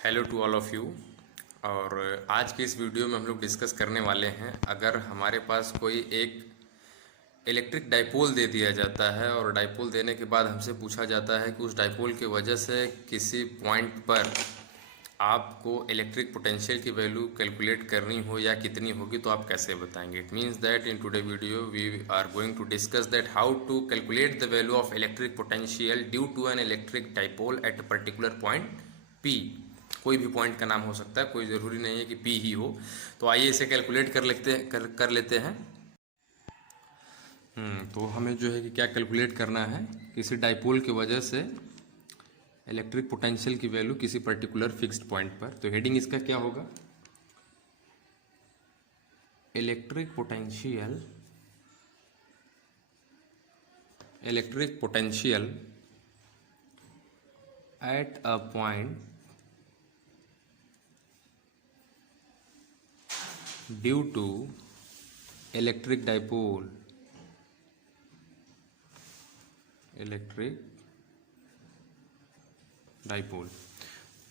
Hello to all of you. और आज के इस वीडियो में हम लोग डिस्कस करने वाले हैं, अगर हमारे पास कोई एक इलेक्ट्रिक डाइपोल दे दिया जाता है और डाइपोल देने के बाद हमसे पूछा जाता है कि उस डाइपोल की वजह से किसी पॉइंट पर आपको इलेक्ट्रिक पोटेंशियल की वैल्यू कैलकुलेट करनी हो या कितनी होगी, तो आप कैसे बताएंगे। It means that in today video we are going to discuss that how to calculate the value of electric potential due to an electric dipole at a particular point P. कोई भी पॉइंट का नाम हो सकता है, कोई ज़रूरी नहीं है कि पी ही हो। तो आइए इसे कैलकुलेट कर लेते हैं। तो हमें जो है कि क्या कैलकुलेट करना है, किसी डाइपोल की वजह से इलेक्ट्रिक पोटेंशियल की वैल्यू किसी पर्टिकुलर फिक्स्ड पॉइंट पर। तो हेडिंग इसका क्या होगा, electric potential at a point due to electric dipole.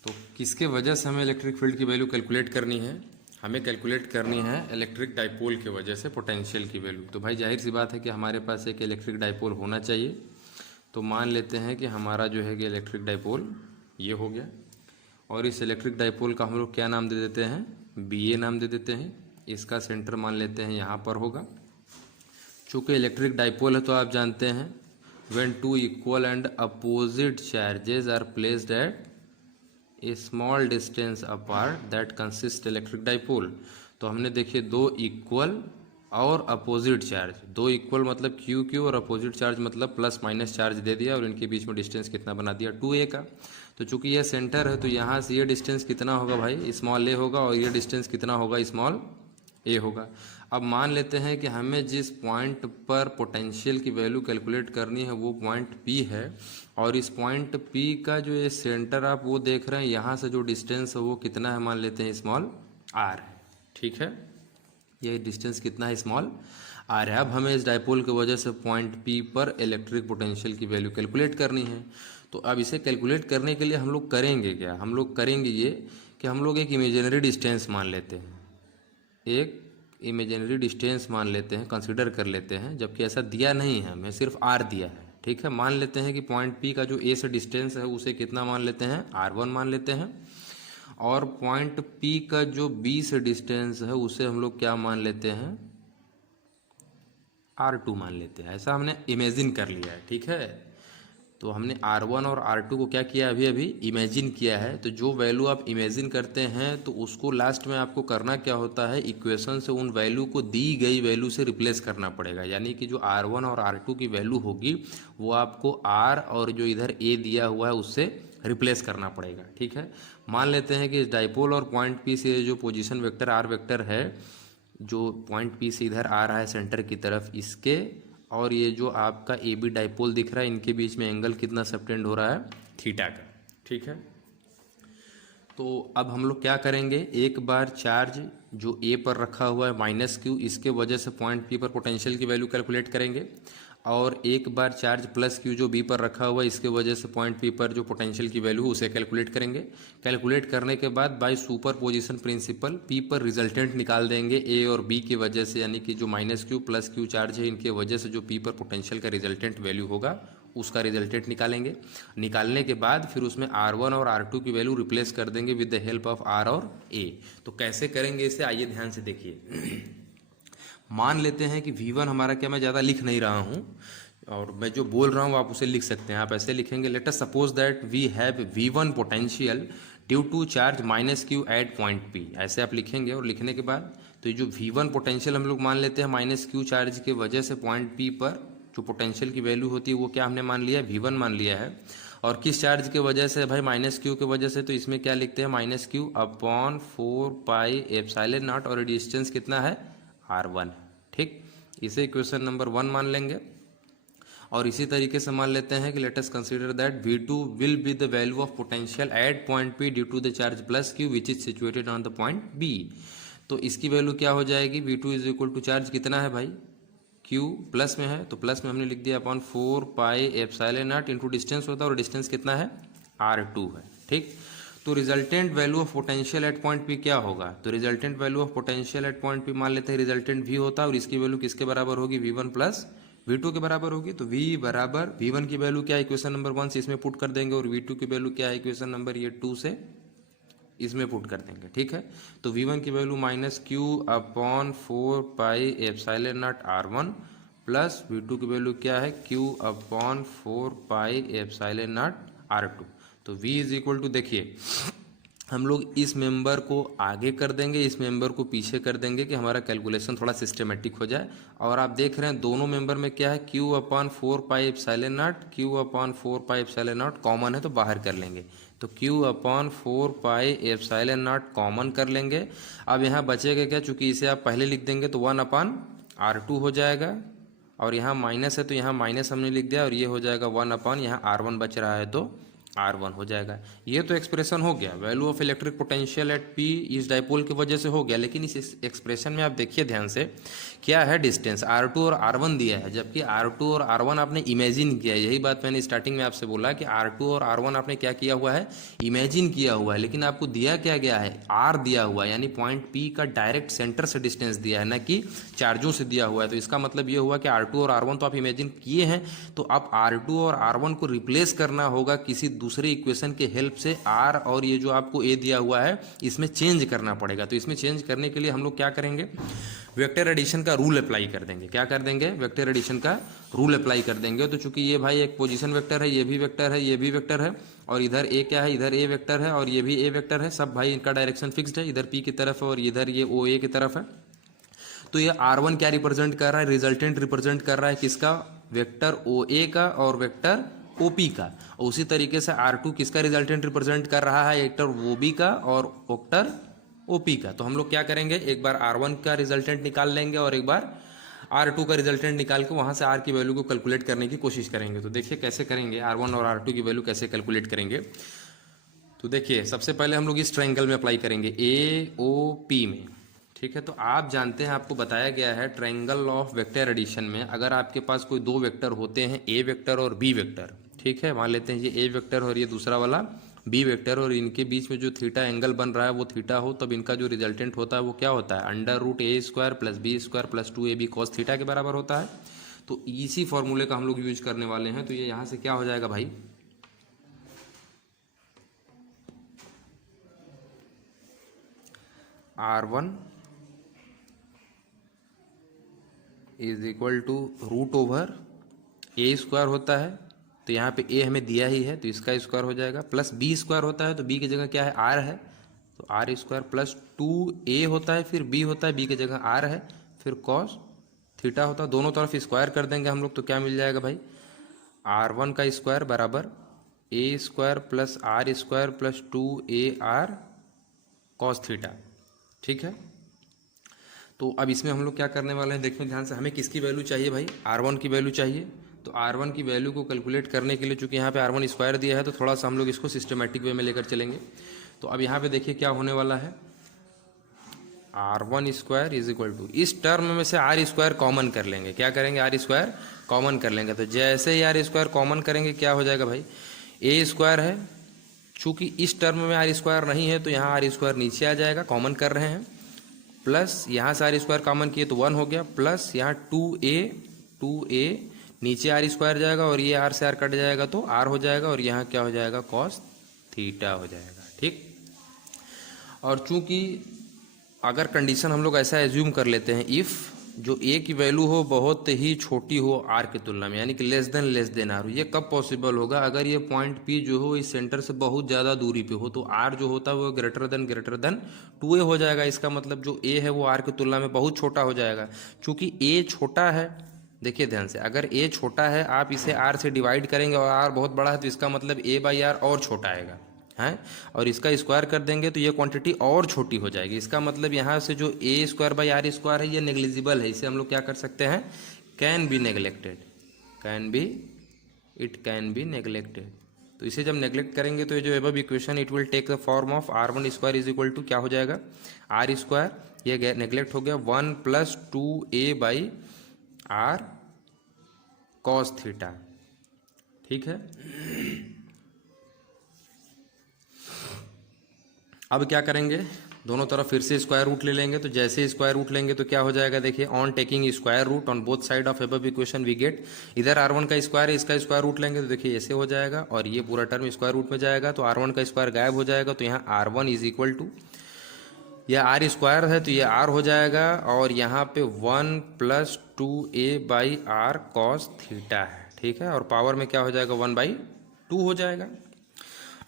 तो किसके वजह से हमें इलेक्ट्रिक फील्ड की वैल्यू कैलकुलेट करनी है, हमें कैलकुलेट करनी है इलेक्ट्रिक डाइपोल की वजह से पोटेंशियल की वैल्यू। तो भाई जाहिर सी बात है कि हमारे पास एक इलेक्ट्रिक डाइपोल होना चाहिए। तो मान लेते हैं कि हमारा जो है कि इलेक्ट्रिक डाइपोल ये हो गया, और इस इलेक्ट्रिक डाइपोल का हम लोग क्या नाम दे देते हैं, बी ए नाम दे देते हैं। इसका सेंटर मान लेते हैं यहाँ पर होगा। चूँकि इलेक्ट्रिक डाइपोल है तो आप जानते हैं when two equal and opposite charges are placed at a small distance apart that consists electric dipole। तो हमने देखिए दो इक्वल और अपोजिट चार्ज, दो इक्वल मतलब क्यू क्यू और अपोजिट चार्ज मतलब प्लस माइनस चार्ज दे दिया, और इनके बीच में डिस्टेंस कितना बना दिया, 2a का। तो चूंकि ये सेंटर है तो यहाँ से ये डिस्टेंस कितना होगा भाई, स्मॉल ए होगा, और ये डिस्टेंस कितना होगा, स्मॉल ए होगा। अब मान लेते हैं कि हमें जिस पॉइंट पर पोटेंशियल की वैल्यू कैलकुलेट करनी है वो पॉइंट पी है, और इस पॉइंट पी का जो ये सेंटर आप वो देख रहे हैं, यहाँ से जो डिस्टेंस है वो कितना है, मान लेते हैं स्मॉल आर है। ठीक है, ये डिस्टेंस कितना है, स्मॉल आर है। अब हमें इस डाइपोल की वजह से पॉइंट पी पर इलेक्ट्रिक पोटेंशियल की वैल्यू कैलकुलेट करनी है। तो अब इसे कैलकुलेट करने के लिए हम लोग करेंगे क्या, हम लोग करेंगे ये कि हम लोग एक इमेजिनरी डिस्टेंस मान लेते हैं, एक इमेजिनरी डिस्टेंस मान लेते हैं, कंसीडर कर लेते हैं, जबकि ऐसा दिया नहीं है, हमें सिर्फ आर दिया है। ठीक है, मान लेते हैं कि पॉइंट पी का जो ए से डिस्टेंस है उसे कितना मान लेते हैं, r1 मान लेते हैं, और पॉइंट पी का जो बी से डिस्टेंस है उसे हम लोग क्या मान लेते हैं, r2 मान लेते हैं। ऐसा हमने इमेजिन कर लिया है। ठीक है, तो हमने R1 और R2 को क्या किया, अभी अभी इमेजिन किया है। तो जो वैल्यू आप इमेजिन करते हैं तो उसको लास्ट में आपको करना क्या होता है, इक्वेशन से उन वैल्यू को दी गई वैल्यू से रिप्लेस करना पड़ेगा। यानी कि जो R1 और R2 की वैल्यू होगी वो आपको R और जो इधर A दिया हुआ है उससे रिप्लेस करना पड़ेगा। ठीक है, मान लेते हैं कि इस डाइपोल और पॉइंट पी से जो पोजिशन वेक्टर R वेक्टर है, जो पॉइंट पी से इधर आ रहा है सेंटर की तरफ, इसके और ये जो आपका ए बी डाइपोल दिख रहा है, इनके बीच में एंगल कितना सबटेंड हो रहा है, थीटा का। ठीक है, तो अब हम लोग क्या करेंगे, एक बार चार्ज जो ए पर रखा हुआ है माइनस क्यू, इसके वजह से पॉइंट पी पर पोटेंशियल की वैल्यू कैलकुलेट करेंगे, और एक बार चार्ज प्लस क्यू जो बी पर रखा हुआ है इसके वजह से पॉइंट पी पर जो पोटेंशियल की वैल्यू उसे कैलकुलेट करेंगे। कैलकुलेट करने के बाद by superposition principle P पर रिजल्टेंट निकाल देंगे ए और बी की वजह से, यानी कि जो minus Q plus Q charge है इनके वजह से जो पी पर पोटेंशियल का रिजल्टेंट वैल्यू होगा उसका रिजल्टेंट निकालेंगे। निकालने के बाद फिर उसमें R1 और R2 की वैल्यू रिप्लेस कर देंगे with the help of R और A। तो कैसे करेंगे इसे, आइए ध्यान से देखिए। मान लेते हैं कि V1 हमारा क्या, मैं ज़्यादा लिख नहीं रहा हूँ और मैं जो बोल रहा हूँ आप उसे लिख सकते हैं। आप ऐसे लिखेंगे, let us suppose that we have V1 potential due to charge minus Q at point P. ऐसे आप लिखेंगे, और लिखने के बाद तो ये जो V1 पोटेंशियल हम लोग मान लेते हैं माइनस क्यू चार्ज की वजह से पॉइंट पी पर जो पोटेंशियल की वैल्यू होती है वो क्या हमने मान लिया, V1 मान लिया है। और किस चार्ज की वजह से भाई, माइनस क्यू की वजह से, तो इसमें क्या लिखते हैं, minus Q upon 4 pi epsilon not, और डिस्टेंस कितना है, R1। ठीक, इसे इक्वेशन नंबर 1 मान लेंगे। और इसी तरीके से मान लेते हैं कि let us consider that V2 will be the value of potential at point P due to the charge plus Q which is situated on the point B। तो इसकी वैल्यू क्या हो जाएगी, V2 is equal to charge कितना है भाई, Q plus में है तो प्लस में हमने लिख दिया upon 4 pi epsilon not into distance होता है, और डिस्टेंस कितना है, R2 है। ठीक, तो resultant value of potential at point P क्या होगा? तो resultant value of potential at point P मान लेते हैं रिजल्टेंट वी होता है और इसकी वैल्यू किसके बराबर होगी? V one plus V two के बराबर होगी। तो वी बराबर वी वन की वैल्यू क्या है इक्वेशन नंबर 1 से इसमें पुट कर देंगे और वी टू की वैल्यू क्या है इक्वेशन नंबर ये 2 से इसमें पुट कर देंगे। ठीक है, तो वी वन की value minus Q upon 4 pi epsilon naught R one plus V two की वैल्यू क्या है Q upon 4 pi epsilon naught R two. तो v इज इक्वल टू, देखिए हम लोग इस मेंबर को आगे कर देंगे, इस मेंबर को पीछे कर देंगे कि हमारा कैलकुलेशन थोड़ा सिस्टमेटिक हो जाए। और आप देख रहे हैं दोनों मेंबर में क्या है q upon 4 pi epsilon not, q upon 4 pi epsilon not common है तो बाहर कर लेंगे। तो q upon 4 pi epsilon not common कर लेंगे। अब यहाँ बचेगा क्या, चूंकि इसे आप पहले लिख देंगे तो 1 अपॉन R2 हो जाएगा और यहाँ माइनस है तो यहाँ माइनस हमने लिख दिया और ये हो जाएगा 1 अपॉन यहाँ R1 बच रहा है तो R1 हो जाएगा। ये तो एक्सप्रेशन हो गया value of electric potential eight P इस डाइपोल की वजह से हो गया। लेकिन इस एक्सप्रेशन में आप देखिए ध्यान से क्या है, डिस्टेंस R2 और R1 दिया है, जबकि R2 और R1 आपने इमेजिन किया है। यही बात मैंने स्टार्टिंग में आपसे बोला कि R2 और R1 आपने क्या किया हुआ है, इमेजिन किया हुआ है। लेकिन आपको दिया क्या गया है, R दिया हुआ है, यानी पॉइंट P का डायरेक्ट सेंटर से डिस्टेंस दिया है, ना कि चार्जों से दिया हुआ है। तो इसका मतलब ये हुआ कि R2 और R1 तो आप इमेजिन किए हैं, तो अब R2 और R1 को रिप्लेस करना होगा किसी दूसरे इक्वेशन के हेल्प से। R और ये जो आपको A दिया हुआ है इसमें चेंज करना पड़ेगा। तो इसमें चेंज करने के लिए हम लोग क्या करेंगे, वेक्टर एडिशन का रूल अप्लाई कर देंगे। क्या कर देंगे, वेक्टर एडिशन का रूल अप्लाई कर देंगे। तो चूंकि ये भाई एक पोजीशन वेक्टर है, ये भी वेक्टर है, ये भी वेक्टर है, और इधर ए क्या है, इधर ए वेक्टर है और ये भी ए वेक्टर है, सब भाई इनका डायरेक्शन फिक्स्ड है, इधर पी की तरफ है और इधर ये ओ ए की तरफ है। तो ये R1 क्या रिप्रेजेंट कर रहा है, रिजल्टेंट रिप्रेजेंट कर रहा है किसका, वेक्टर OA का और वेक्टर OP का। उसी तरीके से R2 किसका रिजल्टेंट रिप्रेजेंट कर रहा है, वेक्टर OB का और वेक्टर OP का। तो हम लोग क्या करेंगे, एक बार R1 का रिजल्टेंट निकाल लेंगे और एक बार R2 का रिजल्टेंट निकाल के वहाँ से R की वैल्यू को कैलकुलेट करने की कोशिश करेंगे। तो देखिए कैसे करेंगे, R1 और R2 की वैल्यू कैसे कैलकुलेट करेंगे। तो देखिए सबसे पहले हम लोग इस ट्रायंगल में अप्लाई करेंगे AOP में। ठीक है, तो आप जानते हैं, आपको बताया गया है ट्रायंगल ऑफ वेक्टर एडिशन में अगर आपके पास कोई दो वेक्टर होते हैं, A वेक्टर और B वेक्टर, ठीक है, मान लेते हैं ये A वेक्टर और ये दूसरा वाला B वेक्टर, और इनके बीच में जो थीटा एंगल बन रहा है वो थीटा हो, तब इनका जो रिजल्टेंट होता है वो क्या होता है, √A² plus B² plus 2AB cos theta के बराबर होता है। तो इसी फॉर्मूले का हम लोग यूज करने वाले हैं। तो ये यहाँ से क्या हो जाएगा भाई, R1 is equal to √A² होता है, तो यहाँ पे A हमें दिया ही है तो इसका स्क्वायर हो जाएगा, प्लस B² होता है तो B की जगह क्या है, R है, तो R² प्लस 2A होता है, फिर B होता है, B की जगह R है, फिर cos थीटा होता है। दोनों तरफ स्क्वायर कर देंगे हम लोग तो क्या मिल जाएगा भाई, R1 का स्क्वायर बराबर A² plus R² plus 2AR cos theta. ठीक है, तो अब इसमें हम लोग क्या करने वाले हैं, देखिए ध्यान से, हमें किसकी वैल्यू चाहिए भाई, R1 की वैल्यू चाहिए। तो R1 की वैल्यू को कैलकुलेट करने के लिए चूंकि यहाँ पे R1 स्क्वायर दिया है तो थोड़ा सा हम लोग इसको सिस्टमेटिक वे में लेकर चलेंगे। तो अब यहाँ पे देखिए क्या होने वाला है, R1² इज इक्वल टू, इस टर्म में से R² कॉमन कर लेंगे। क्या करेंगे, R² कॉमन कर लेंगे। तो जैसे ही R² कॉमन करेंगे क्या हो जाएगा भाई, A² है, चूंकि इस टर्म में R² नहीं है तो यहाँ R² नीचे आ जाएगा, कॉमन कर रहे हैं, प्लस यहाँ से R² कॉमन किए तो 1 हो गया, प्लस यहाँ 2A नीचे R² जाएगा और ये R से R कट जाएगा तो R हो जाएगा, और यहाँ क्या हो जाएगा, cos थीटा हो जाएगा। ठीक, और चूंकि अगर कंडीशन हम लोग ऐसा एज्यूम कर लेते हैं, इफ़ जो A की वैल्यू हो बहुत ही छोटी हो R की तुलना में, यानी कि लेस देन R, ये कब पॉसिबल होगा, अगर ये पॉइंट P जो हो इस सेंटर से बहुत ज़्यादा दूरी पे हो, तो R जो होता है वो ग्रेटर देन 2A हो जाएगा। इसका मतलब जो A है वो R की तुलना में बहुत छोटा हो जाएगा। चूँकि A छोटा है, देखिए ध्यान से, अगर A छोटा है आप इसे R से डिवाइड करेंगे और R बहुत बड़ा है तो इसका मतलब A/R और छोटा आएगा है, और इसका स्क्वायर कर देंगे तो ये क्वांटिटी और छोटी हो जाएगी। इसका मतलब यहाँ से जो A²/R² है ये नेग्लिजिबल है, इसे हम लोग क्या कर सकते हैं, कैन बी नेग्लेक्टेड। तो इसे जब नेग्लेक्ट करेंगे तो ये जो above equation it will take the form of R1² is equal to क्या हो जाएगा, R², ये नेग्लेक्ट हो गया, 1 प्लस 2A/R cos थीटा। ठीक है, अब क्या करेंगे, दोनों तरफ फिर से स्क्वायर रूट ले लेंगे। तो जैसे स्क्वायर रूट लेंगे तो क्या हो जाएगा, देखिए on taking square root on both side of above equation we get, इधर R1 का स्क्वायर है, इसका स्क्वायर रूट लेंगे तो देखिए ऐसे हो जाएगा, और ये पूरा टर्म स्क्वायर रूट में जाएगा तो R1 का स्क्वायर गायब हो जाएगा। तो यहाँ R1 इज इक्वल टू, यह आर स्क्वायर है तो ये आर हो जाएगा, और यहाँ पे 1+2a/r cos थीटा है, ठीक है, और पावर में क्या हो जाएगा 1/2 हो जाएगा।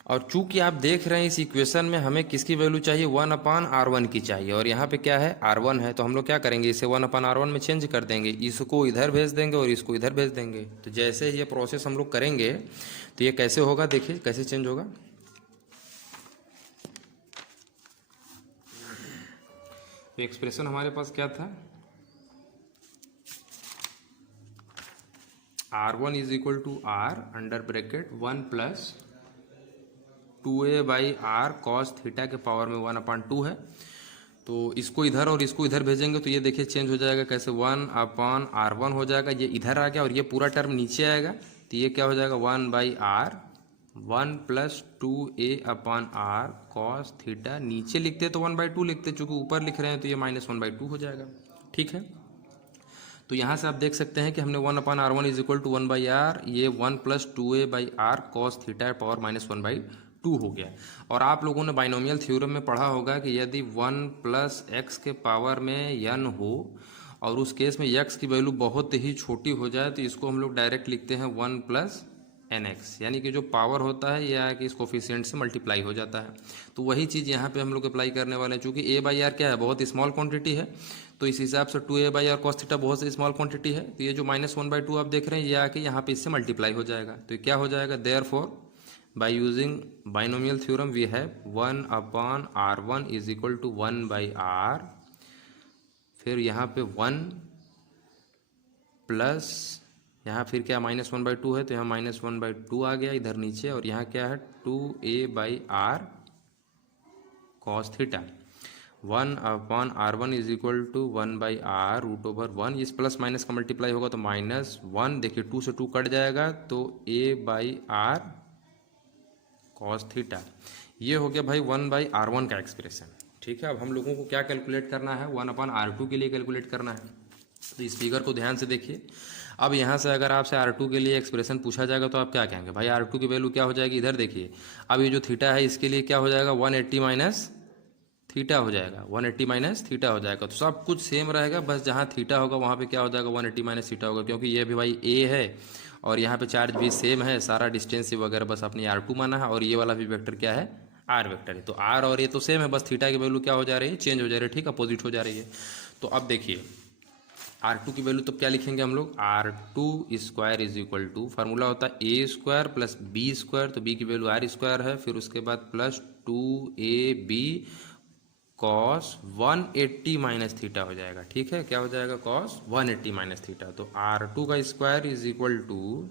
और चूंकि आप देख रहे हैं इस इक्वेशन में हमें किसकी वैल्यू चाहिए, 1/r1 की चाहिए, और यहाँ पे क्या है R1 है, तो हम लोग क्या करेंगे, इसे 1/r1 में चेंज कर देंगे, इसको इधर भेज देंगे और इसको इधर भेज देंगे। तो जैसे ये प्रोसेस हम लोग करेंगे तो ये कैसे होगा, देखिए कैसे चेंज होगा। तो एक्सप्रेशन हमारे पास क्या था, R1 is equal to R under bracket 1+2a/r cos theta के पावर में 1/2 है। तो इसको इधर और इसको इधर भेजेंगे तो ये देखिए चेंज हो जाएगा, कैसे 1/r1 हो जाएगा, ये इधर आ गया और ये पूरा टर्म नीचे आएगा, तो ये क्या हो जाएगा 1/r 1+2a/r cos थीटा, नीचे लिखते तो 1/2 लिखते, चूंकि ऊपर लिख रहे हैं तो ये -1/2 हो जाएगा, ठीक है। तो यहाँ से आप देख सकते हैं कि हमने 1/r1 is equal to 1/r, ये 1+2a/r cos थीटा पावर -1/2 हो गया। और आप लोगों ने बाइनोमियल थ्योरम में पढ़ा होगा कि यदि 1+x के पावर में n हो और उस केस में x की वैल्यू बहुत ही छोटी हो जाए तो इसको हम लोग डायरेक्ट लिखते हैं 1+nx, यानी कि जो पावर होता है यह कि इस कोफिशिएंट से मल्टीप्लाई हो जाता है। तो वही चीज़ यहाँ पे हम लोग अप्लाई करने वाले हैं, चूँकि a/r क्या है, बहुत स्मॉल क्वांटिटी है, तो इस हिसाब से 2a/r cos थीटा बहुत सी स्मॉल क्वांटिटी है, तो ये जो -1/2 आप देख रहे हैं ये आके यहाँ पे इससे मल्टीप्लाई हो जाएगा। तो क्या हो जाएगा, therefore by using binomial theorem we have 1/r1 is equal to 1/r, फिर यहाँ पे 1 प्लस यहाँ फिर क्या -1/2 है तो यहाँ -1/2 आ गया इधर नीचे, और यहाँ क्या है 2a/r cos theta, 1/r1 is equal to 1/r √1, इस प्लस माइनस का मल्टीप्लाई होगा तो -1, देखिए 2 से 2 कट जाएगा तो a/r cos थीटा, ये हो गया भाई 1/r1 का एक्सप्रेशन, ठीक है। अब हम लोगों को क्या कैलकुलेट करना है, 1/r2 के लिए कैलकुलेट करना है। तो इस फिगर को ध्यान से देखिए। अब यहाँ से अगर आपसे R2 के लिए एक्सप्रेशन पूछा जाएगा तो आप क्या कहेंगे, भाई R2 की वैल्यू क्या हो जाएगी, इधर देखिए। अब ये जो थीटा है इसके लिए क्या हो जाएगा 180 माइनस थीटा हो जाएगा, 180 माइनस थीटा हो जाएगा। तो सब कुछ सेम रहेगा, बस जहाँ थीटा होगा वहाँ पे क्या हो जाएगा 180 माइनस थीटा होगा, क्योंकि ये भी भाई A है और यहाँ पे चार्ज भी सेम है, सारा डिस्टेंस वगैरह बस अपनी R2 माना है, और ये वाला भी वेक्टर क्या है R वेक्टर है। तो R और ये तो सेम है, बस थीटा की वैल्यू क्या हो जा रही है, चेंज हो जा रही है, ठीक, अपोजिट हो जा रही है। तो अब देखिए R2 की वैल्यू तब क्या लिखेंगे हम लोग, R2 square is equal to, formula होता है a square plus b square, तो b की वैल्यू r स्क्वायर है, फिर उसके बाद plus 2ab cos 180 minus theta हो जाएगा, ठीक है, क्या हो जाएगा cos 180 माइनस थीटा। तो R2 का square is equal to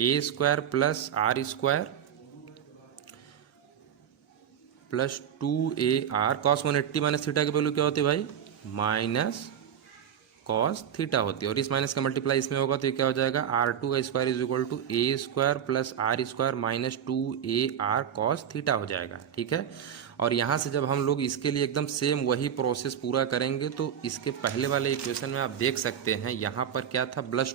a square plus r square plus 2ar cos 180 minus theta की वैल्यू क्या होती है भाई, माइनस cos थीटा होती है, और इस माइनस का मल्टीप्लाई इसमें होगा तो ये क्या हो जाएगा R2 का square is equal to a square plus r square minus 2ar cos theta हो जाएगा, ठीक है। और यहाँ से जब हम लोग इसके लिए एकदम सेम वही प्रोसेस पूरा करेंगे तो इसके पहले वाले इक्वेशन में आप देख सकते हैं यहाँ पर क्या था, प्लस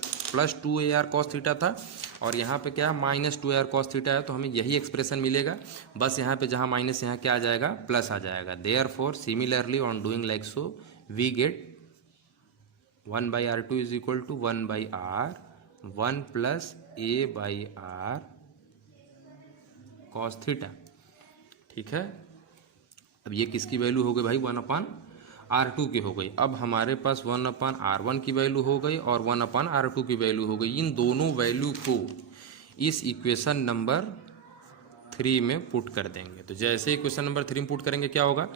2ar cos थीटा था, और यहाँ पे क्या -2ar cos थीटा है, तो हमें यही एक्सप्रेशन मिलेगा, बस यहाँ पे जहाँ माइनस यहाँ क्या आ जाएगा, प्लस आ जाएगा। Therefore similarly on doing like so we get 1/r2 is equal to 1/r 1 plus a/r cos theta, ठीक है। अब ये किसकी वैल्यू हो गई भाई, 1/r2 की हो गई। अब हमारे पास 1/r1 की वैल्यू हो गई और 1/r2 की वैल्यू हो गई। इन दोनों वैल्यू को इस इक्वेशन नंबर 3 में पुट कर देंगे। तो जैसे इक्वेशन नंबर 3 में पुट करेंगे क्या होगा,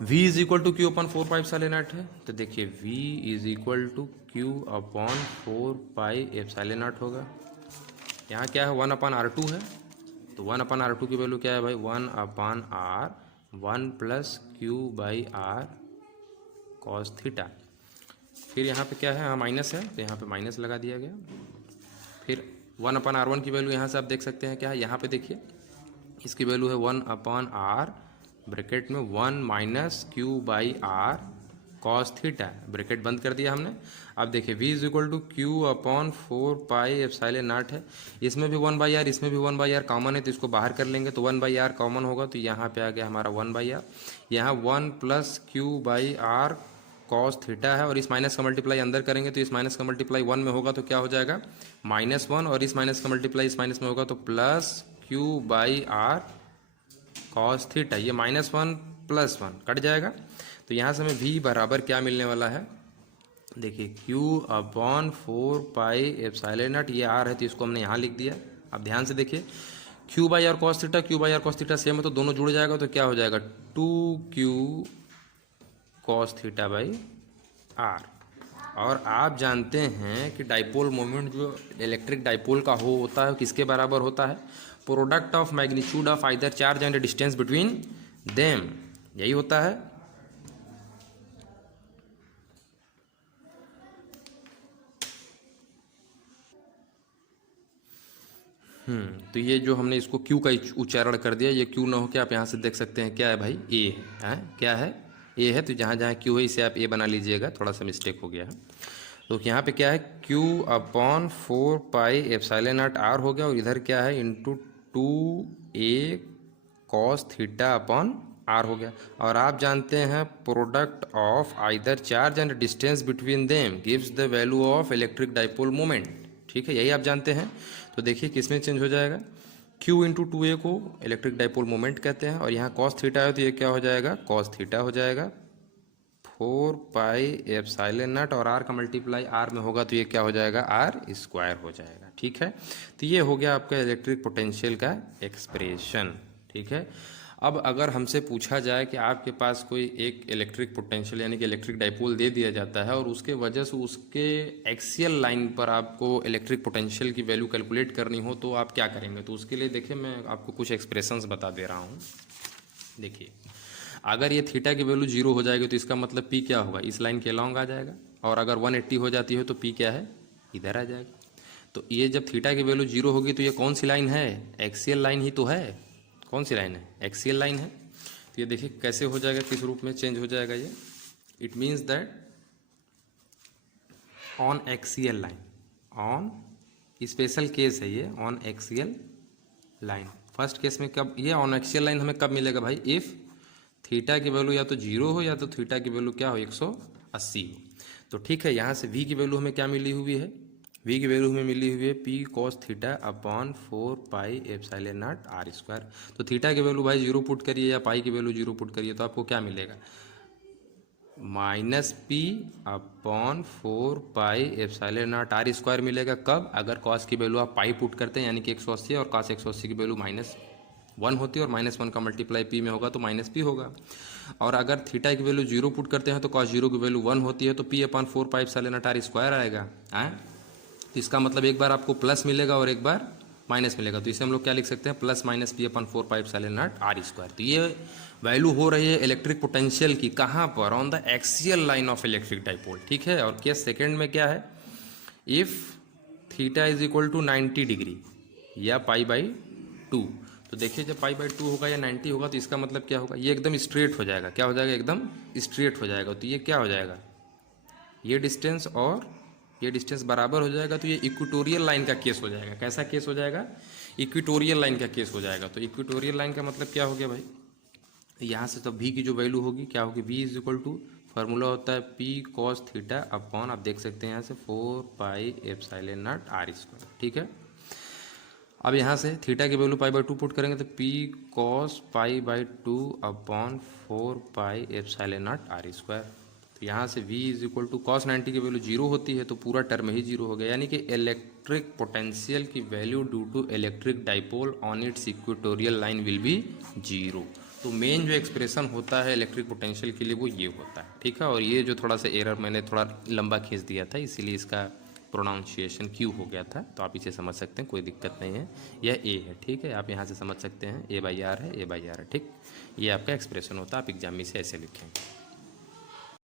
v is equal to Q upon 4πε0 है, तो देखिए v is equal to Q upon 4πε0 होगा। यहाँ क्या है 1/r2 है, तो 1/r2 की वैल्यू क्या है भाई, 1/r 1 plus q/r cos theta. फिर यहाँ पे क्या है, यहाँ माइनस है तो यहाँ पे माइनस लगा दिया गया। फिर 1/r1 की वैल्यू यहाँ से आप देख सकते हैं क्या है, यहाँ पे देखिए इसकी वैल्यू है 1/r ब्रैकेट में 1 minus Q by R cos theta, bracket बंद कर दिया हमने। अब देखिए v is equal to Q upon 4 pi epsilon naught है, इसमें भी 1 बाई आर, इसमें भी 1 बाई आर कॉमन है, तो इसको बाहर कर लेंगे तो 1 बाई आर कॉमन होगा, तो यहाँ पे आ गया हमारा 1 बाई आर। यहाँ 1 plus Q by R cos theta है, और इस माइनस का मल्टीप्लाई अंदर करेंगे तो इस माइनस का मल्टीप्लाई 1 में होगा तो क्या हो जाएगा -1, और इस माइनस का मल्टीप्लाई इस माइनस में होगा तो plus Q by R cos theta. ये -1 +1 कट जाएगा, तो यहाँ से हमें v बराबर क्या मिलने वाला है, देखिए q upon 4 pi epsilon not, ये r है तो इसको हमने यहाँ लिख दिया। अब ध्यान से देखिए q by R cos theta, q by R cos theta same है तो दोनों जुड़ जाएगा, तो क्या हो जाएगा 2q cos theta by r। और आप जानते हैं कि डाइपोल मोमेंट जो इलेक्ट्रिक डाइपोल का होता है किसके बराबर होता है, product of magnitude of either charge and distance between them, यही होता है। तो ये जो हमने इसको क्यू का उच्चारण कर दिया, ये क्यू ना हो के आप यहाँ से देख सकते हैं क्या है भाई, ए है, क्या है ए है, तो जहाँ जहाँ क्यू है इसे आप ए बना लीजिएगा, थोड़ा सा मिस्टेक हो गया है। तो यहाँ पे क्या है Q upon 4 pi epsilon naught r हो गया, और इधर क्या है into 2a cos theta upon r हो गया। और आप जानते हैं product of either charge and distance between them gives the value of electric dipole moment, ठीक है, यही आप जानते हैं। तो देखिए किसमें चेंज हो जाएगा, q इंटू 2a को इलेक्ट्रिक डाइपोल मोमेंट कहते हैं, और यहाँ कॉस थीटा है तो ये क्या हो जाएगा कॉस थीटा हो जाएगा 4 पाई एप्सिलॉन नॉट, और r का मल्टीप्लाई r में होगा तो ये क्या हो जाएगा r स्क्वायर हो जाएगा, ठीक है। तो ये हो गया आपका इलेक्ट्रिक पोटेंशियल का एक्सप्रेशन, ठीक है। अब अगर हमसे पूछा जाए कि आपके पास कोई एक इलेक्ट्रिक पोटेंशियल यानी कि इलेक्ट्रिक डाइपोल दे दिया जाता है, और उसके वजह से उसके एक्सियल लाइन पर आपको इलेक्ट्रिक पोटेंशियल की वैल्यू कैलकुलेट करनी हो तो आप क्या करेंगे, तो उसके लिए देखिए मैं आपको कुछ एक्सप्रेशंस बता दे रहा हूँ। देखिए अगर ये थीटा की वैल्यू 0 हो जाएगी तो इसका मतलब p क्या होगा, इस लाइन के अलॉन्ग आ जाएगा, और अगर 180 हो जाती है तो p क्या है, इधर आ जाएगा। तो ये जब थीटा की वैल्यू 0 होगी तो ये कौन सी लाइन है, एक्सियल लाइन ही तो है, कौन सी लाइन है, एक्सियल लाइन है। तो ये देखिए कैसे हो जाएगा, किस रूप में चेंज हो जाएगा ये, it means that on axial line, on special case है ये, on axial line. First case में कब ये ऑन एक्सियल लाइन हमें कब मिलेगा भाई, इफ़ थीटा की वैल्यू या तो 0 हो या तो थीटा की वैल्यू क्या हो 180 हो। तो ठीक है, यहाँ से v की वैल्यू हमें क्या मिली हुई है, v की वैल्यू हमें मिली हुई है p cos theta upon 4 pi epsilon naught r square. तो थीटा की वैल्यू भाई 0 पुट करिए या पाई की वैल्यू 0 पुट करिए तो आपको क्या मिलेगा, -p upon 4 pi epsilon naught r square मिलेगा। कब, अगर cos की वैल्यू आप पाई पुट करते हैं यानी कि 180 और cos 180 की वैल्यू -1 होती है, और -1 का मल्टीप्लाई p में होगा तो -p होगा। और अगर थीटा की वैल्यू 0 पुट करते हैं तो cos 0 की वैल्यू 1 होती है तो p upon 4 pi epsilon naught r square आएगा। तो इसका मतलब एक बार आपको प्लस मिलेगा और एक बार माइनस मिलेगा, तो इसे हम लोग क्या लिख सकते हैं, plus minus p upon 4 pi epsilon naught r square. तो ये वैल्यू हो रही है इलेक्ट्रिक पोटेंशियल की, कहाँ पर, on the axial line of electric dipole, ठीक है। और केस सेकेंड में क्या है, if theta is equal to 90 degree या π/2, तो देखिए जब π/2 होगा या 90 होगा तो इसका मतलब क्या होगा, ये एकदम स्ट्रेट हो जाएगा, क्या हो जाएगा, एकदम स्ट्रेट हो जाएगा। तो ये क्या हो जाएगा, ये डिस्टेंस और ये डिस्टेंस बराबर हो जाएगा, तो ये इक्वेटोरियल लाइन का केस हो जाएगा। कैसा केस हो जाएगा, इक्वेटोरियल लाइन का केस हो जाएगा। तो इक्वेटोरियल लाइन का मतलब क्या हो गया भाई, यहाँ से तो v की जो वैल्यू होगी क्या होगी, v is equal to formula होता है p cos थीटा अपॉन, आप देख सकते हैं यहाँ से 4 pi epsilon naught r square, ठीक है। अब यहाँ से थीटा की वैल्यू π/2 पुट करेंगे तो p cos π/2 upon 4 pi epsilon naught r square. तो यहाँ से v is equal to cos 90 की वैल्यू 0 होती है तो पूरा टर्म ही 0 हो गया, यानी कि इलेक्ट्रिक पोटेंशियल की value due to electric dipole on its equatorial line will be 0। तो मेन जो एक्सप्रेशन होता है इलेक्ट्रिक पोटेंशियल के लिए वो ये होता है, ठीक है। और ये जो थोड़ा सा एरर मैंने थोड़ा लंबा खींच दिया था इसीलिए इसका प्रोनाउंसिएशन क्यू हो गया था, तो आप इसे समझ सकते हैं, कोई दिक्कत नहीं है। यह ए है, ठीक है, आप यहाँ से समझ सकते हैं a/r है, a/r है, ठीक। ये आपका एक्सप्रेशन होता है, आप एग्जाम में से ऐसे लिखेंगे।